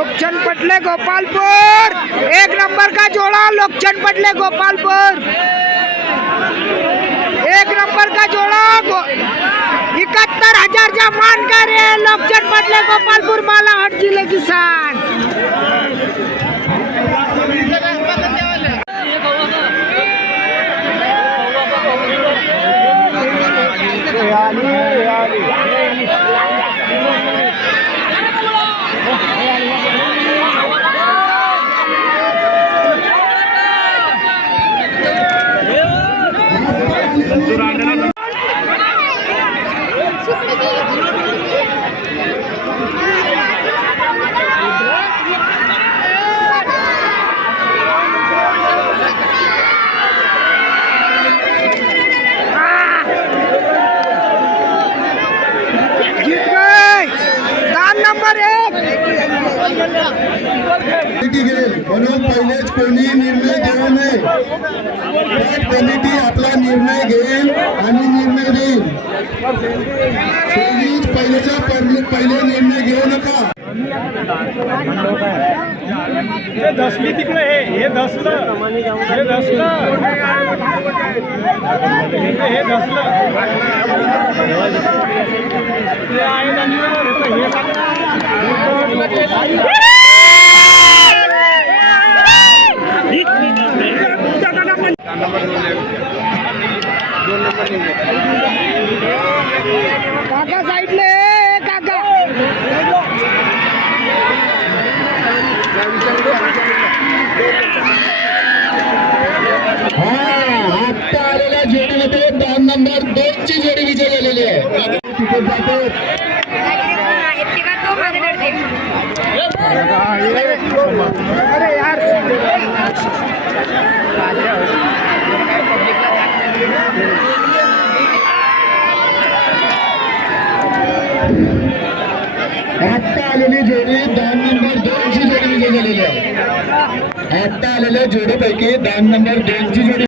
लोकचंद पटले गोपालपुर, एक नंबर का जोड़ा लोकचंद पटले गोपालपुर, एक नंबर का जोड़ा 71,000 मान कर लोकचंद पटले गोपालपुर बालाघाट जिले किसान। म्हणून पहिलेच कोणी निर्णय देऊ नये। कमिटी आपला निर्णय घेईल आणि निर्णय देईल। कोणीच पहिले निर्णय घेऊ नका। हे दसली तिकडे हे दसलं हे दसलं हे दसलं हे आहे ना काका साइडले काका आता आलेल्या जोडीमध्ये 2 नंबर 2 ची जोडी विजय झालेली आहे। तिथे जातो अरे यार आता आलेली जोडी 2 नंबर 2 ची जोडी विजय झालेली आहे। आता आलेल्या जोडीपैकी 2 नंबर 2 ची जोडी